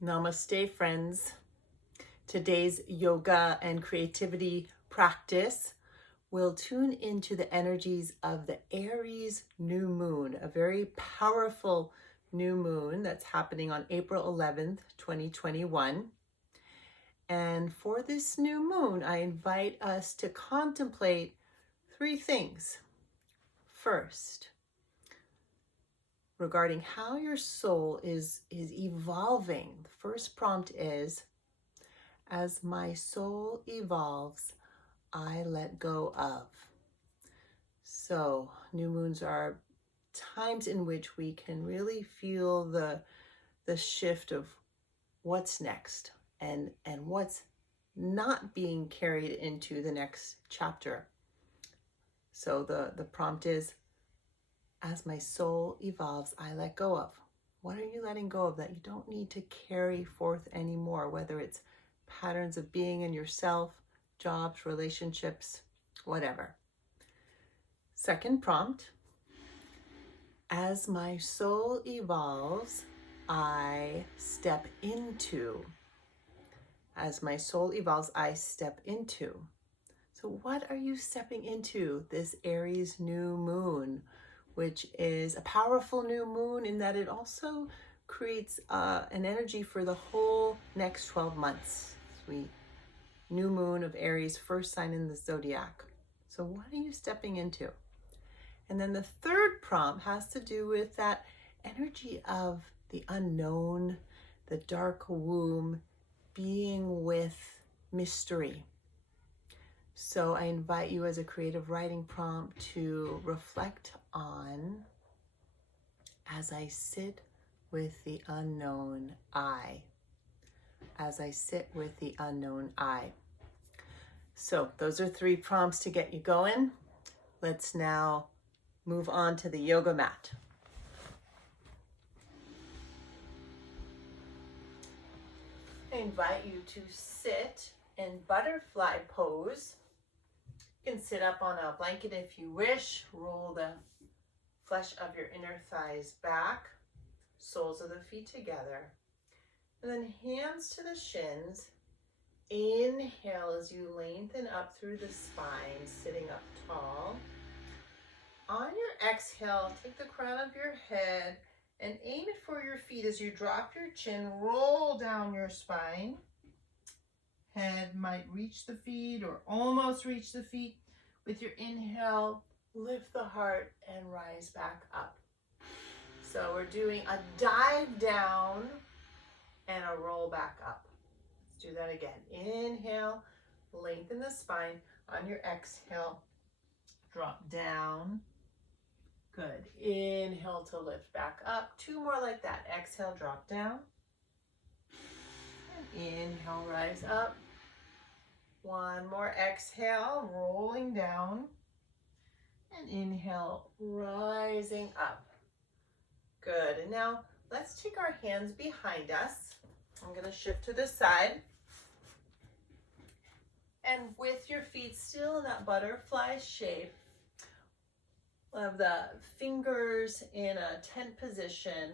Namaste, friends. Today's yoga and creativity practice will tune into the energies of the Aries new moon, a very powerful new moon that's happening on April 11th, 2021. And for this new moon, I invite us to contemplate three things. First, regarding how your soul is evolving. The first prompt is, as my soul evolves, I let go of. So new moons are times in which we can really feel the shift of what's next and what's not being carried into the next chapter. So the prompt is, as my soul evolves, I let go of. What are you letting go of that you don't need to carry forth anymore, whether it's patterns of being in yourself, jobs, relationships, whatever. Second prompt, as my soul evolves, I step into. As my soul evolves, I step into. So what are you stepping into this Aries new moon, which is a powerful new moon in that it also creates an energy for the whole next 12 months. Sweet. New moon of Aries, first sign in the zodiac. So what are you stepping into? And then the third prompt has to do with that energy of the unknown, the dark womb, being with mystery. So I invite you as a creative writing prompt to reflect on, as I sit with the unknown I. As I sit with the unknown I. So those are three prompts to get you going. Let's now move on to the yoga mat. I invite you to sit in butterfly pose. You can sit up on a blanket if you wish. Roll the flesh of your inner thighs back, soles of the feet together. And then hands to the shins. Inhale as you lengthen up through the spine, sitting up tall. On your exhale, take the crown of your head and aim it for your feet as you drop your chin, roll down your spine. Head might reach the feet or almost reach the feet. With your inhale, lift the heart and rise back up. So we're doing a dive down and a roll back up. Let's do that again. Inhale, lengthen the spine. On your exhale, drop down. Good. Inhale to lift back up. Two more like that. Exhale, drop down. And inhale, rise up. One more exhale, rolling down. And inhale, rising up. Good. And now let's take our hands behind us. I'm going to shift to the side. And with your feet still in that butterfly shape, we'll have the fingers in a tent position.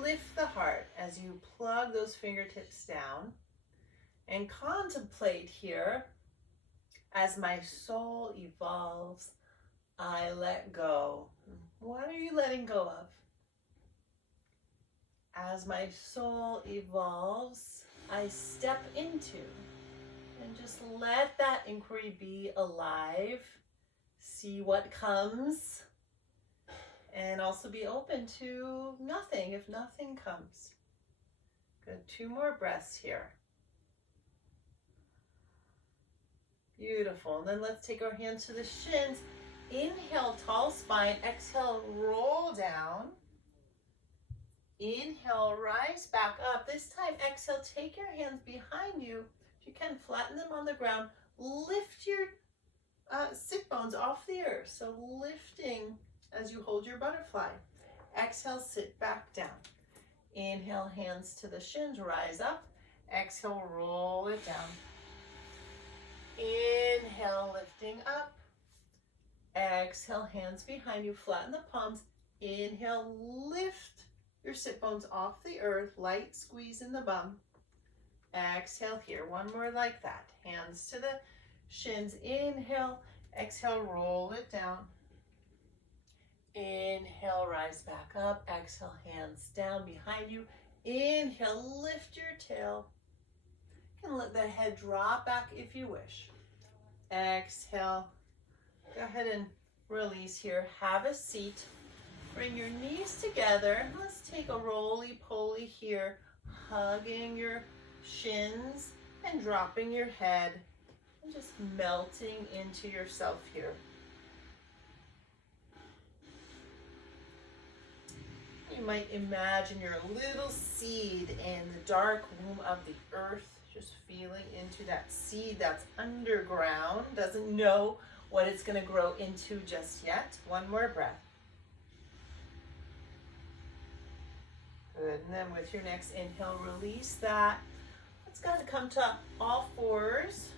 Lift the heart as you plug those fingertips down and contemplate here, as my soul evolves, I let go. What are you letting go of? As my soul evolves, I step into, and just let that inquiry be alive. See what comes, and also be open to nothing if nothing comes. Good. Two more breaths here. Beautiful. And then let's take our hands to the shins. Inhale, tall spine. Exhale, roll down. Inhale, rise back up. This time, exhale, take your hands behind you. If you can, flatten them on the ground. Lift your sit bones off the earth. So lifting as you hold your butterfly. Exhale, sit back down. Inhale, hands to the shins, rise up. Exhale, roll it down. Inhale, lifting up. Exhale, hands behind you, flatten the palms. Inhale, lift your sit bones off the earth, light squeeze in the bum. Exhale here, one more like that. Hands to the shins, inhale, exhale, roll it down. Inhale, rise back up, exhale, hands down behind you. Inhale, lift your tail. You can let the head drop back if you wish. Exhale, go ahead and release here. Have a seat. Bring your knees together. Let's take a roly-poly here, hugging your shins and dropping your head and just melting into yourself here. You might imagine you're a little seed in the dark womb of the earth, just feeling into that seed that's underground, doesn't know what it's going to grow into just yet. One more breath. Good, and then with your next inhale, release that. Let's go to come to all fours,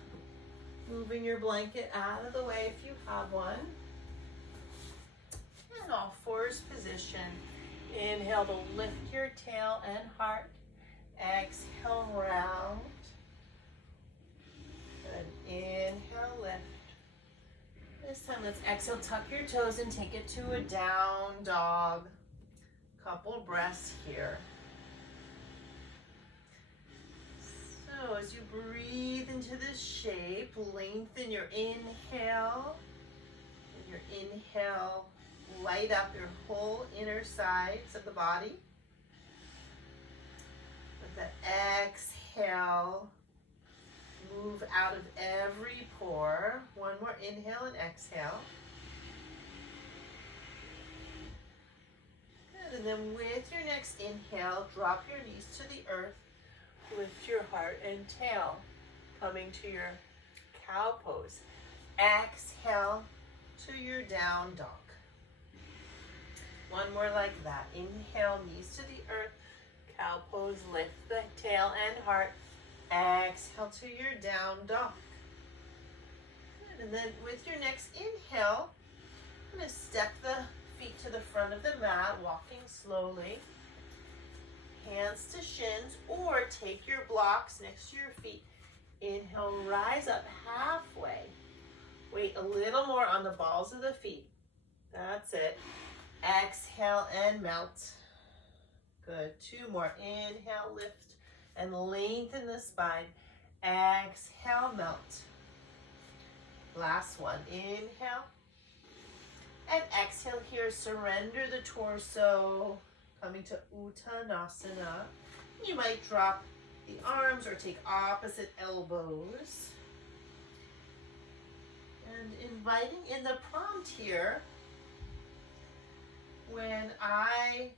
moving your blanket out of the way if you have one. And all fours position. Inhale to lift your tail and heart. Exhale, round. Good, inhale, lift. This time let's exhale, tuck your toes and take it to a down dog. Couple breaths here. So as you breathe into this shape, lengthen your inhale. And your inhale, light up your whole inner sides of the body. With the exhale, move out of every pore. One more inhale and exhale. And then with your next inhale, drop your knees to the earth. Lift your heart and tail, coming to your cow pose. Exhale to your down dog. One more like that. Inhale, knees to the earth. Cow pose, lift the tail and heart. Exhale to your down dog. Good. And then with your next inhale, I'm going to step the feet to the front of the mat, walking slowly. Hands to shins, or take your blocks next to your feet. Inhale, rise up halfway. Wait a little more on the balls of the feet. That's it. Exhale and melt. Good. Two more. Inhale, lift and lengthen the spine. Exhale, melt. Last one. Inhale. And exhale here. Surrender the torso. Coming to Uttanasana. You might drop the arms or take opposite elbows. And inviting in the prompt here, when I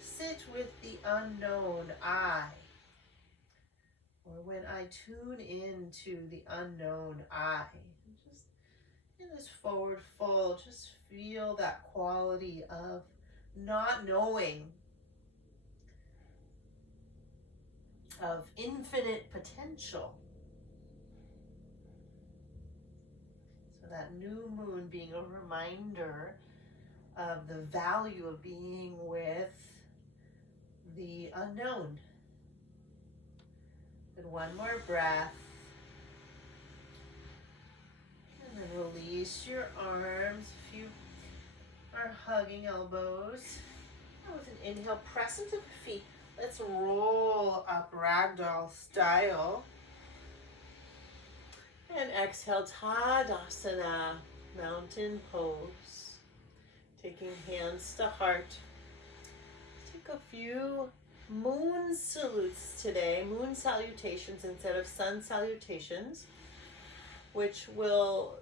sit with the unknown I, or when I tune into the unknown I, just in this forward fold, just feel that quality of not knowing, of infinite potential. So that new moon being a reminder of the value of being with the unknown. And one more breath. And then release your arms. If you are hugging elbows. And with an inhale, press into the feet. Let's roll up ragdoll style. And exhale, Tadasana, mountain pose. Taking hands to heart. Take a few moon salutes today, moon salutations instead of sun salutations, which will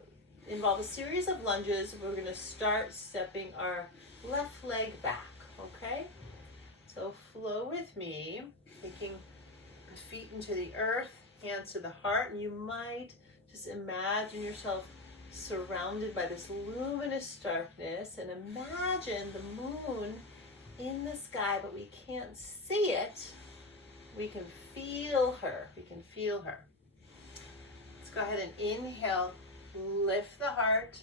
involve a series of lunges. We're going to start stepping our left leg back, okay? So flow with me, taking the feet into the earth, hands to the heart, and you might just imagine yourself surrounded by this luminous darkness, and imagine the moon in the sky, but we can't see it. We can feel her. We can feel her. Let's go ahead and inhale. Lift the heart,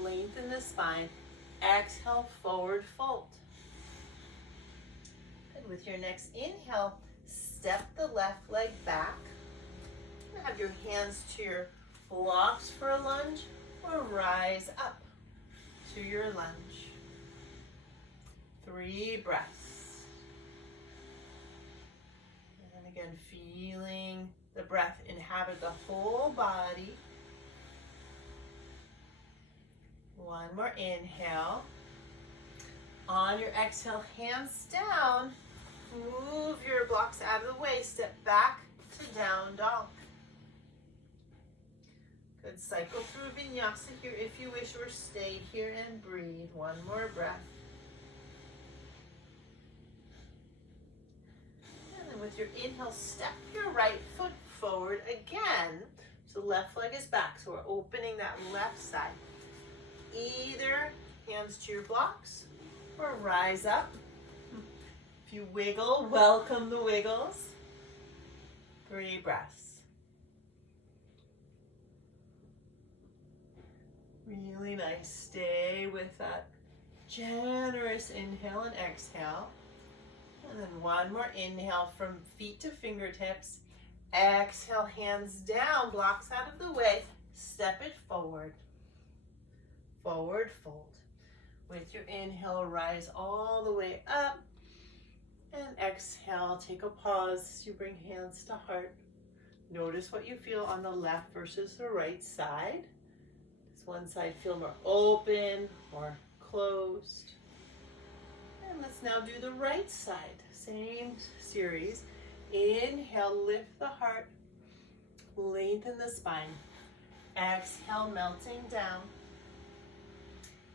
lengthen the spine. Exhale, forward fold. With your next inhale, step the left leg back. Have your hands to your blocks for a lunge, or rise up to your lunge. 3 breaths. And again, feeling the breath inhabit the whole body. 1 more inhale. On your exhale, hands down. Move your blocks out of the way. Step back to down dog. Good. Cycle through vinyasa here if you wish, or stay here and breathe. 1 more breath. And then with your inhale, step your right foot forward again. So the left leg is back. So we're opening that left side. Either hands to your blocks or rise up. If you wiggle, welcome the wiggles. 3 breaths. Really nice. Stay with that generous inhale and exhale. And then 1 more inhale from feet to fingertips. Exhale, hands down, blocks out of the way. Step it forward. Forward fold. With your inhale, rise all the way up. And exhale, take a pause. You bring hands to heart. Notice what you feel on the left versus the right side. Does one side feel more open or closed? And let's now do the right side. Same series. Inhale, lift the heart. Lengthen the spine. Exhale, melting down.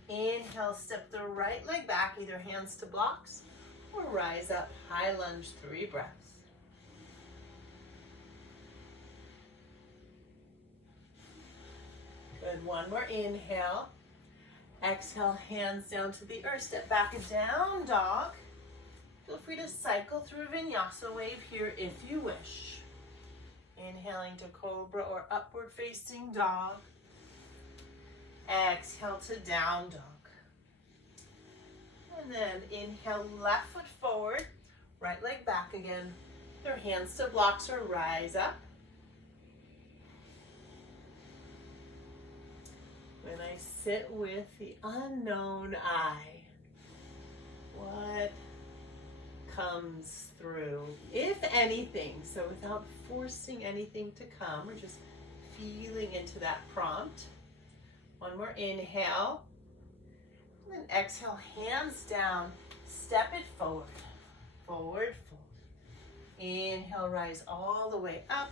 Inhale, step the right leg back, either hands to blocks or rise up, high lunge, 3 breaths. Good. 1 more inhale. Exhale, hands down to the earth. Step back, down dog. Feel free to cycle through vinyasa wave here if you wish. Inhaling to cobra or upward facing dog. Exhale to down dog. And then inhale, left foot forward, right leg back again. Your hands to blocks or rise up. When I sit with the unknown I, what comes through, if anything? So without forcing anything to come, we're just feeling into that prompt. 1 more inhale. And then exhale, hands down. Step it forward. Forward fold. Inhale, rise all the way up.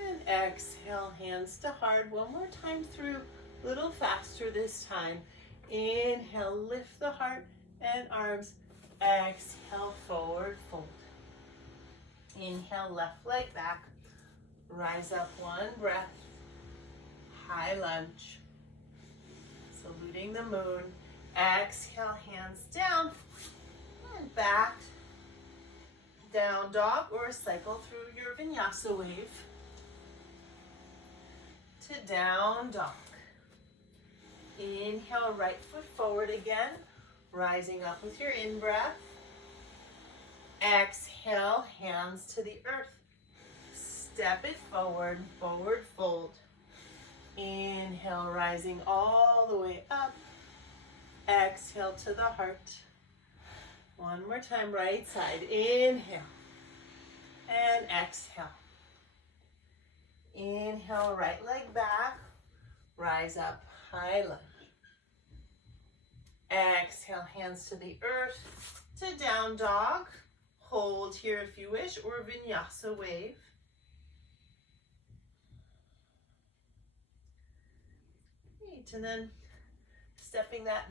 And exhale, hands to heart. 1 more time through, a little faster this time. Inhale, lift the heart and arms. Exhale, forward fold. Inhale, left leg back. Rise up, 1 breath. High lunge. Saluting the moon. Exhale, hands down. And back. Down dog, or cycle through your vinyasa wave. To down dog. Inhale, right foot forward again. Rising up with your in-breath. Exhale, hands to the earth. Step it forward, forward fold. Inhale, rising all the way up. Exhale to the heart. 1 more time, right side. Inhale. And exhale. Inhale, right leg back. Rise up, high lunge. Exhale, hands to the earth. To down dog. Hold here if you wish, or vinyasa wave. Great, and then stepping that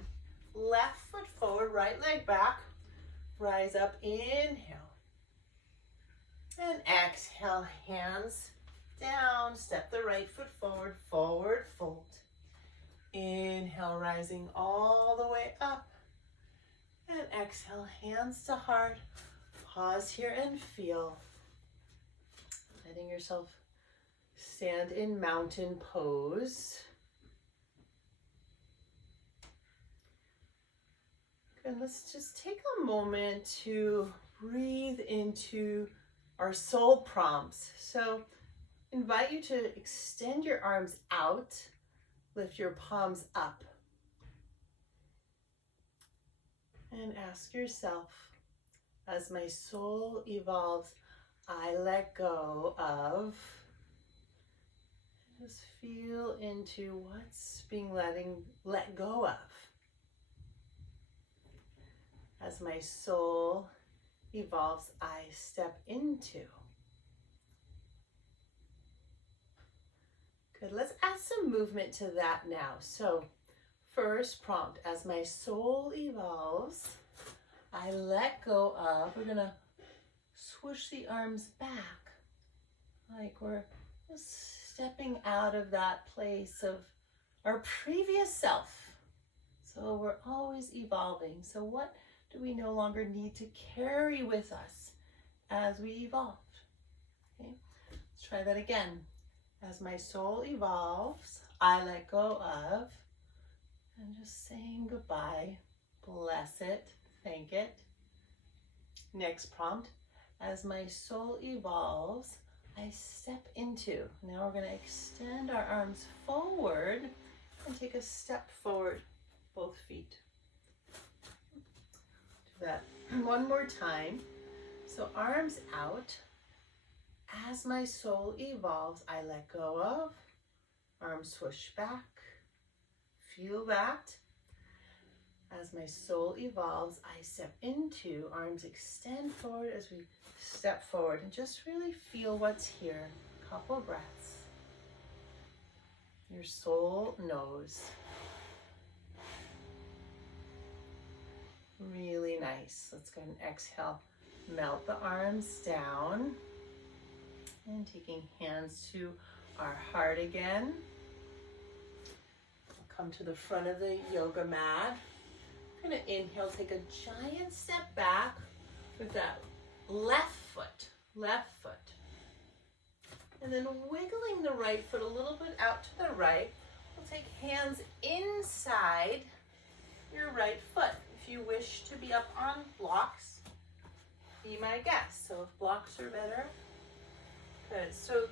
left foot forward, right leg back. Rise up, inhale. And exhale, hands down. Step the right foot forward, forward fold. Inhale, rising all the way up. And exhale, hands to heart. Pause here and feel. Letting yourself stand in mountain pose. And let's just take a moment to breathe into our soul prompts. So invite you to extend your arms out, lift your palms up, and ask yourself, as my soul evolves, I let go of. Just feel into what's being let go of. As my soul evolves, I step into. Good, let's add some movement to that now. So first prompt, as my soul evolves, I let go of. We're gonna swoosh the arms back like we're just stepping out of that place of our previous self. So we're always evolving. So what do we no longer need to carry with us as we evolve? Okay, let's try that again. As my soul evolves, I let go of, and just saying goodbye, bless it, thank it. Next prompt, as my soul evolves, I step into. Now we're going to extend our arms forward and take a step forward, both feet. Do that one more time. So arms out. As my soul evolves, I let go of. Arms swoosh back. Feel that. As my soul evolves, I step into. Arms extend forward as we step forward, and just really feel what's here. A couple breaths. Your soul knows. Really nice. Let's go and exhale. Melt the arms down. And taking hands to our heart again. Come to the front of the yoga mat. I'm going to inhale, take a giant step back with that left foot. And then wiggling the right foot a little bit out to the right. We'll take hands inside your right foot. If you wish to be up on blocks, be my guest. So if blocks are better, good. So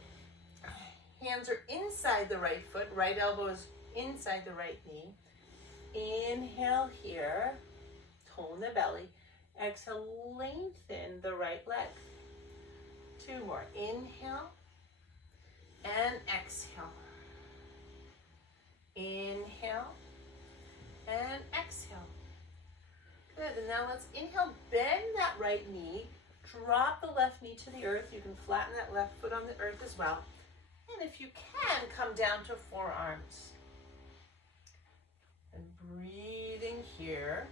hands are inside the right foot, right elbow is inside the right knee. Inhale here, tone the belly. Exhale, lengthen the right leg. Two more. Inhale and exhale. Inhale and exhale. Good, and now let's inhale, bend that right knee, drop the left knee to the earth. You can flatten that left foot on the earth as well. And if you can, come down to forearms. And breathing here.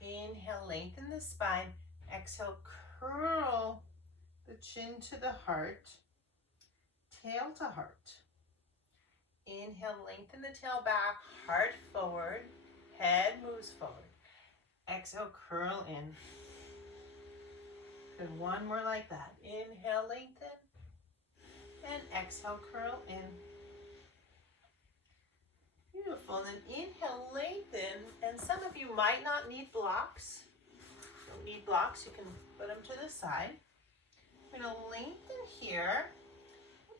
Inhale, lengthen the spine. Exhale, curl the chin to the heart, tail to heart. Inhale, lengthen the tail back, heart forward, head moves forward. Exhale, curl in. Good, one more like that. Inhale, lengthen, and exhale, curl in. Beautiful, and then inhale, lengthen, and some of you might not need blocks. Don't need blocks, you can put them to the side. We're gonna lengthen here.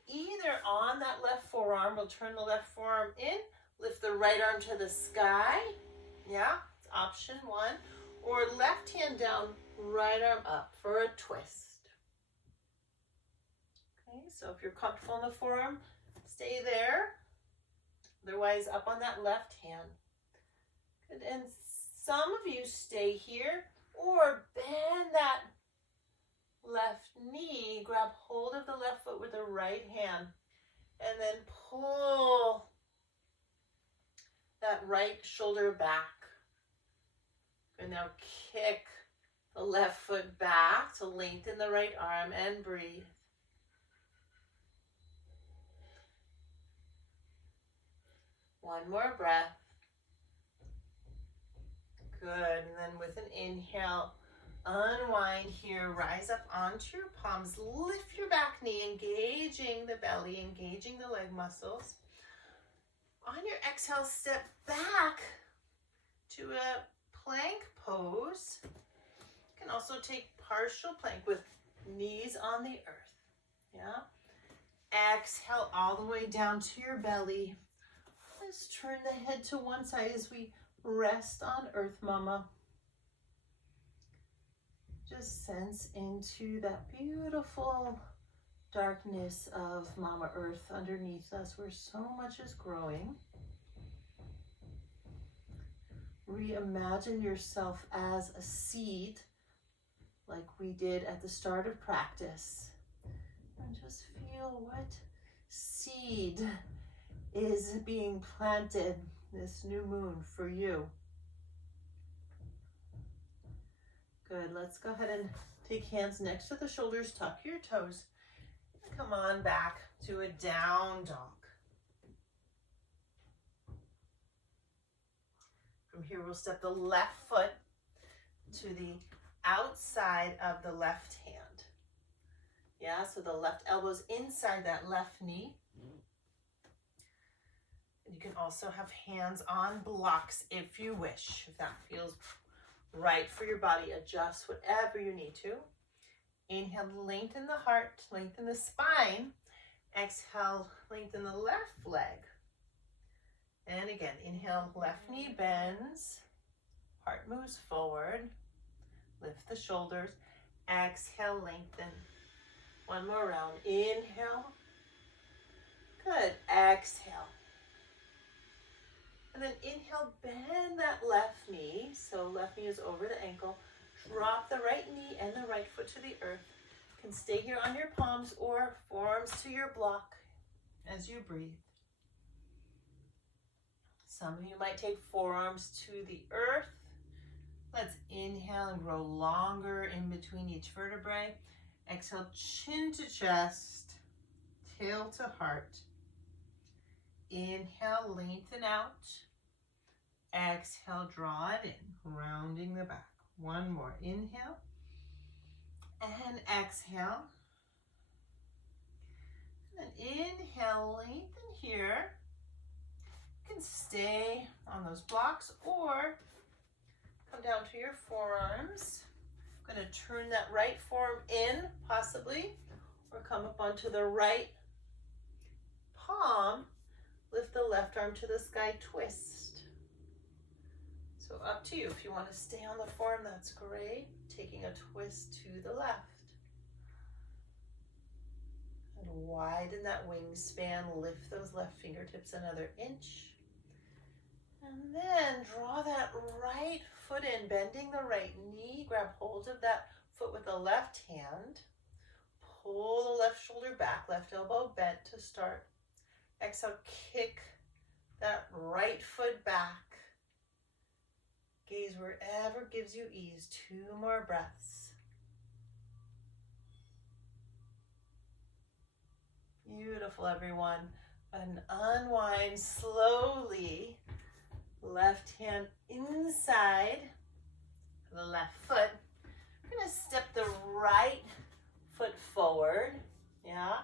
Either on that left forearm, we'll turn the left forearm in, lift the right arm to the sky. Yeah, it's option one. Or left hand down, right arm up for a twist. Okay, so if you're comfortable in the forearm, stay there. Otherwise, up on that left hand. Good, and some of you stay here or bend that left knee, grab hold of the left foot with the right hand, and then pull that right shoulder back. And now kick the left foot back to lengthen the right arm and breathe. One more breath. Good, and then with an inhale, unwind here, rise up onto your palms, lift your back knee, engaging the belly, engaging the leg muscles. On your exhale, step back to a plank pose. You can also take partial plank with knees on the earth. Yeah. Exhale all the way down to your belly. Let's turn the head to one side as we rest on earth, mama. Just sense into that beautiful darkness of Mama Earth underneath us where so much is growing. Reimagine yourself as a seed like we did at the start of practice. And just feel what seed is being planted this new moon for you. Good, let's go ahead and take hands next to the shoulders, tuck your toes. Come on back to a down dog. From here, we'll step the left foot to the outside of the left hand. Yeah, so the left elbow's inside that left knee. You can also have hands on blocks if you wish, if that feels right for your body. Adjust whatever you need to. Inhale, lengthen the heart, lengthen the spine. Exhale, lengthen the left leg. And again, inhale, left knee bends, heart moves forward, lift the shoulders. Exhale, lengthen. One more round. Inhale. Good. Exhale. And then inhale, bend that left knee. So left knee is over the ankle. Drop the right knee and the right foot to the earth. You can stay here on your palms or forearms to your block as you breathe. Some of you might take forearms to the earth. Let's inhale and grow longer in between each vertebrae. Exhale, chin to chest, tail to heart. Inhale, lengthen out. Exhale, draw it in, rounding the back. One more. Inhale and exhale. And then inhale, lengthen here. You can stay on those blocks or come down to your forearms. I'm going to turn that right forearm in, possibly, or come up onto the right palm. Lift the left arm to the sky, twist. So up to you. If you want to stay on the forearm, that's great. Taking a twist to the left. And widen that wingspan. Lift those left fingertips another inch. And then draw that right foot in, bending the right knee. Grab hold of that foot with the left hand. Pull the left shoulder back, left elbow bent to start. Exhale, kick that right foot back. Gaze wherever gives you ease. 2 more breaths. Beautiful, everyone. And unwind slowly. Left hand inside the left foot. We're going to step the right foot forward. Yeah.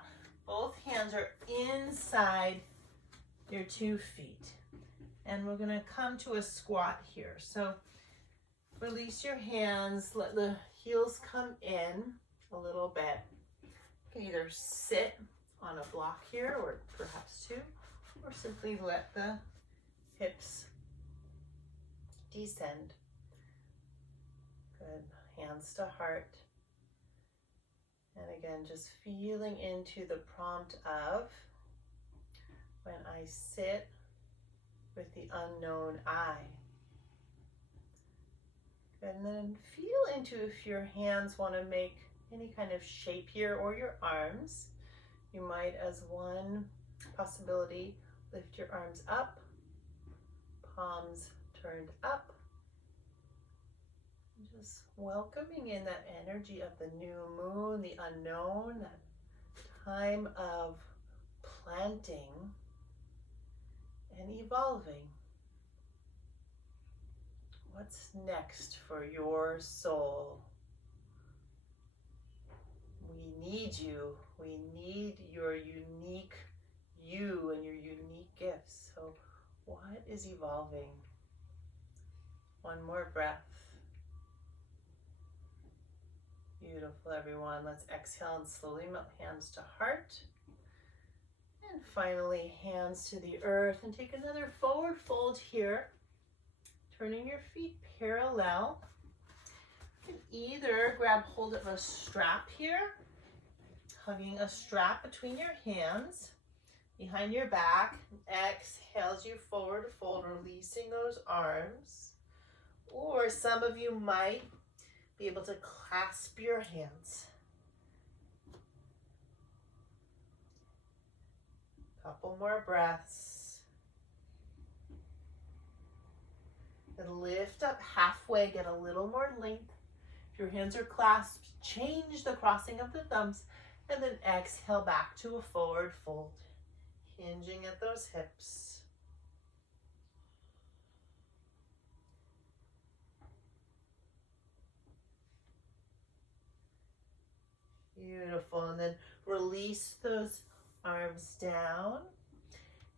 Both hands are inside your 2 feet. And we're going to come to a squat here. So release your hands. Let the heels come in a little bit. You can either sit on a block here or perhaps 2, or simply let the hips descend. Good. Hands to heart. And again, just feeling into the prompt of when I sit with the unknown I. And then feel into if your hands want to make any kind of shape here, or your arms. You might, as one possibility, lift your arms up, palms turned up. Just welcoming in that energy of the new moon, the unknown, that time of planting and evolving. What's next for your soul? We need you. We need your unique you and your unique gifts. So what is evolving? One more breath. Beautiful, everyone. Let's exhale and slowly melt hands to heart. And finally, hands to the earth. And take another forward fold here. Turning your feet parallel. You can either grab hold of a strap here, hugging a strap between your hands, behind your back. Exhales you forward fold, releasing those arms. Or some of you might be able to clasp your hands. Couple more breaths. And lift up halfway, get a little more length. If your hands are clasped, change the crossing of the thumbs, and then exhale back to a forward fold, hinging at those hips. Beautiful, and then release those arms down.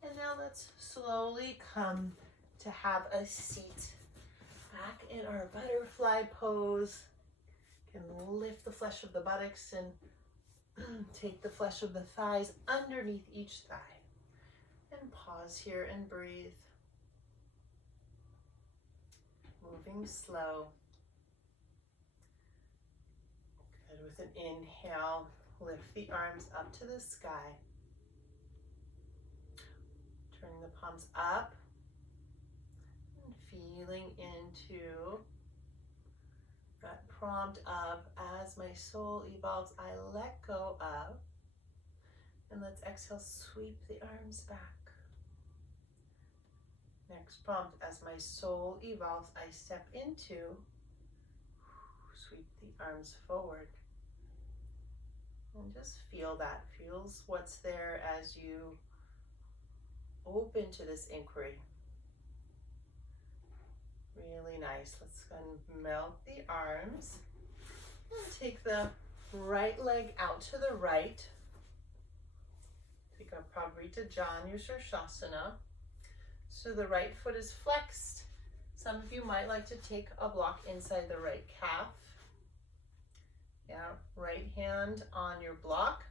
And now let's slowly come to have a seat back in our butterfly pose. You can lift the flesh of the buttocks and take the flesh of the thighs underneath each thigh. And pause here and breathe. Moving slow. Good. With an inhale, lift the arms up to the sky. Turning the palms up and feeling into that prompt of, as my soul evolves, I let go of. And let's exhale, sweep the arms back. Next prompt, as my soul evolves, I step into, sweep the arms forward. And just feel that, feels what's there as you open to this inquiry. Really nice. Let's go and melt the arms. And take the right leg out to the right. Take a Parivrtta Uttanasana. So the right foot is flexed. Some of you might like to take a block inside the right calf. Yeah, right hand on your block.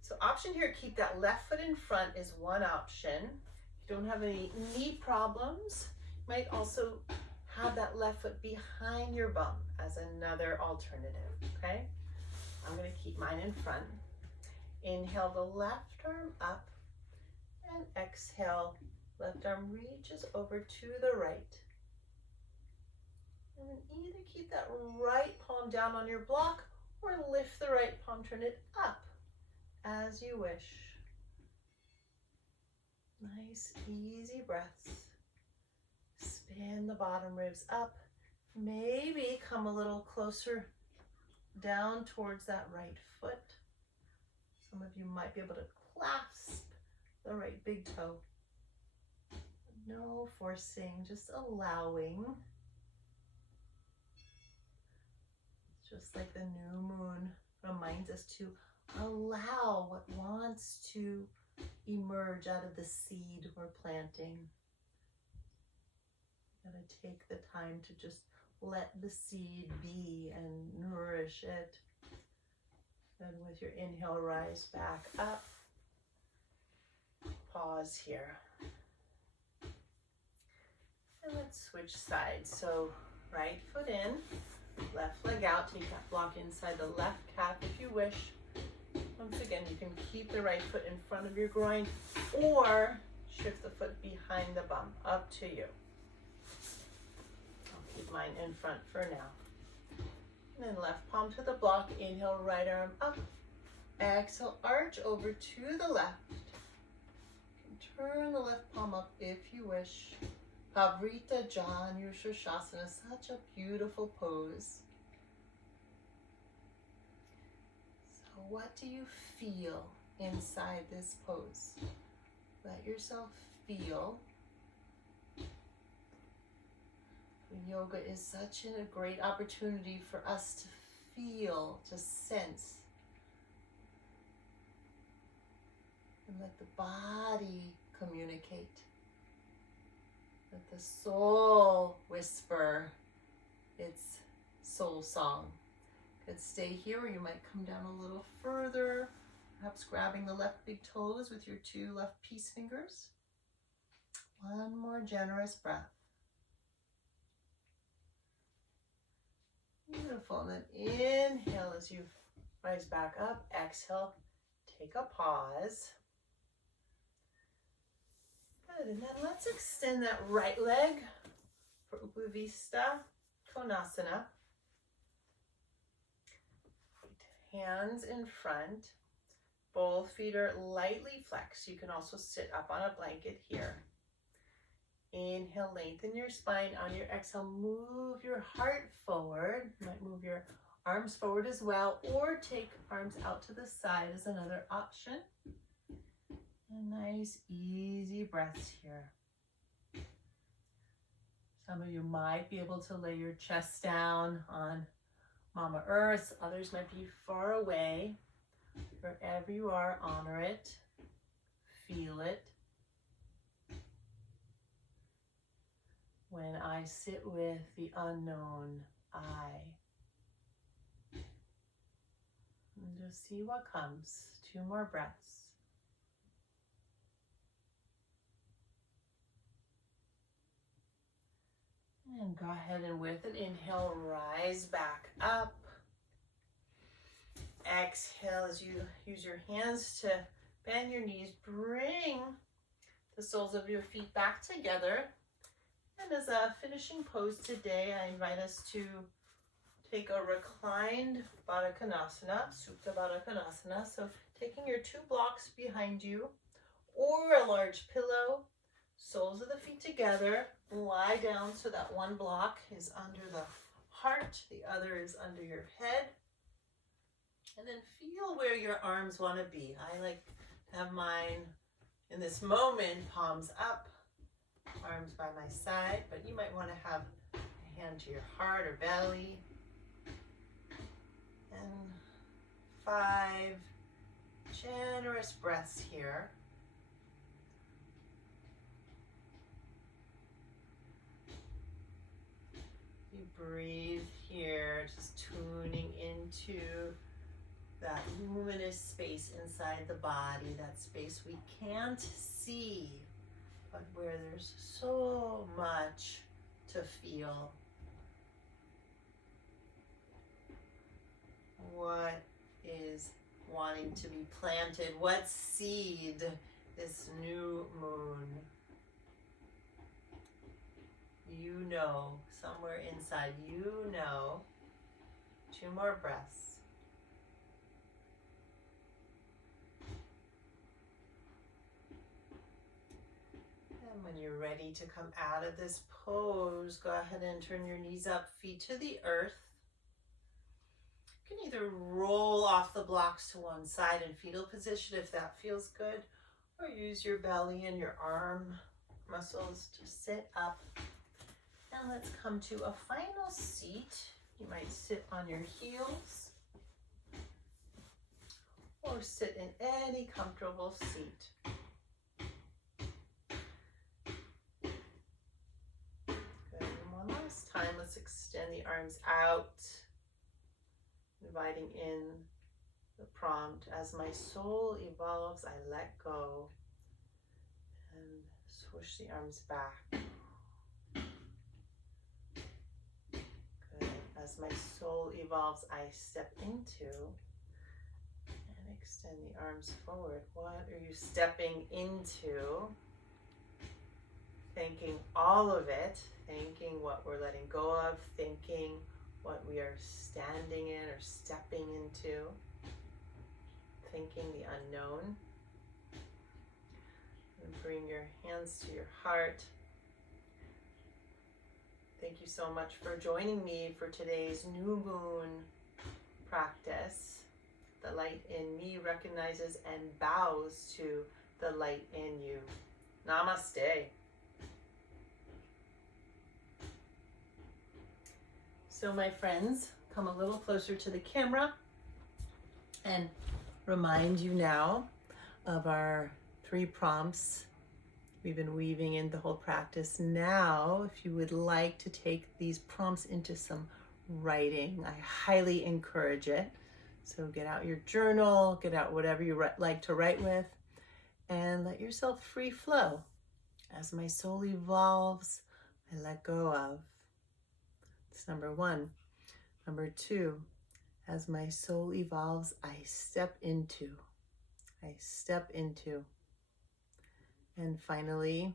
So option here, keep that left foot in front is one option. If you don't have any knee problems, you might also have that left foot behind your bum as another alternative, okay? I'm gonna keep mine in front. Inhale the left arm up and exhale, left arm reaches over to the right. And then either keep that right palm down on your block or lift the right palm, turn it up as you wish. Nice, easy breaths. Spin the bottom ribs up. Maybe come a little closer down towards that right foot. Some of you might be able to clasp the right big toe. No forcing, just allowing. Just like the new moon reminds us to allow what wants to emerge out of the seed we're planting. Gotta take the time to just let the seed be and nourish it. And with your inhale, rise back up. Pause here. And let's switch sides. So right foot in, left leg out. Take that block inside the left calf if you wish. Once again, you can keep the right foot in front of your groin or shift the foot behind the bum. Up to you. I'll keep mine in front for now. And then left palm to the block. Inhale, right arm up. Exhale, arch over to the left. Turn the left palm up if you wish. Parivrtta Uttanasana, such a beautiful pose. So what do you feel inside this pose? Let yourself feel. Yoga is such a great opportunity for us to feel, to sense. And let the body communicate. Let the soul whisper its soul song. Good, stay here, or you might come down a little further, perhaps grabbing the left big toes with your 2 left peace fingers. One more generous breath. Beautiful. And then inhale as you rise back up. Exhale, take a pause. Good. And then let's extend that right leg for Upavista Konasana. Hands in front. Both feet are lightly flexed. You can also sit up on a blanket here. Inhale, lengthen your spine. On your exhale, move your heart forward. You might move your arms forward as well, or take arms out to the side as another option. And nice, easy breaths here. Some of you might be able to lay your chest down on Mama Earth. Others might be far away. Wherever you are, honor it. Feel it. When I sit with the unknown, and just see what comes. 2 more breaths. And go ahead and with an inhale, rise back up. Exhale as you use your hands to bend your knees. Bring the soles of your feet back together. And as a finishing pose today, I invite us to take a reclined Barakanasana, Supta Barakanasana. So taking your 2 blocks behind you or a large pillow, soles of the feet together, lie down so that one block is under the heart, the other is under your head. And then feel where your arms want to be. I like to have mine in this moment, palms up, arms by my side, but you might want to have a hand to your heart or belly. And 5 generous breaths here. You breathe here, just tuning into that luminous space inside the body, that space we can't see, but where there's so much to feel. What is wanting to be planted? What seed this new moon? You know, somewhere inside, you know. 2 more breaths. And when you're ready to come out of this pose, go ahead and turn your knees up, feet to the earth. You can either roll off the blocks to one side in fetal position if that feels good, or use your belly and your arm muscles to sit up. Now let's come to a final seat. You might sit on your heels or sit in any comfortable seat. Good. And one last time, let's extend the arms out, inviting in the prompt. As my soul evolves, I let go. And swoosh the arms back. As my soul evolves, I step into and extend the arms forward. What are you stepping into? Thanking all of it, thanking what we're letting go of, thanking what we are standing in or stepping into, thanking the unknown. And bring your hands to your heart. Thank you so much for joining me for today's new moon practice. The light in me recognizes and bows to the light in you. Namaste. So my friends, come a little closer to the camera and remind you now of our 3 prompts We've been weaving in the whole practice. Now, if you would like to take these prompts into some writing, I highly encourage it. So get out your journal, get out whatever you like to write with, and let yourself free flow. As my soul evolves, I let go of. It's number one. Number two, as my soul evolves, I step into. I step into. And finally,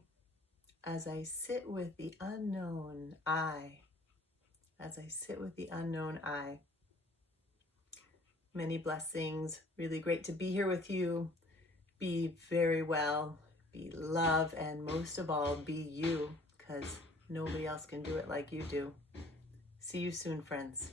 as I sit with the unknown I, as I sit with the unknown I. Many blessings. Really great to be here with you. Be very well, be love, and most of all, be you, because nobody else can do it like you do. See you soon, friends.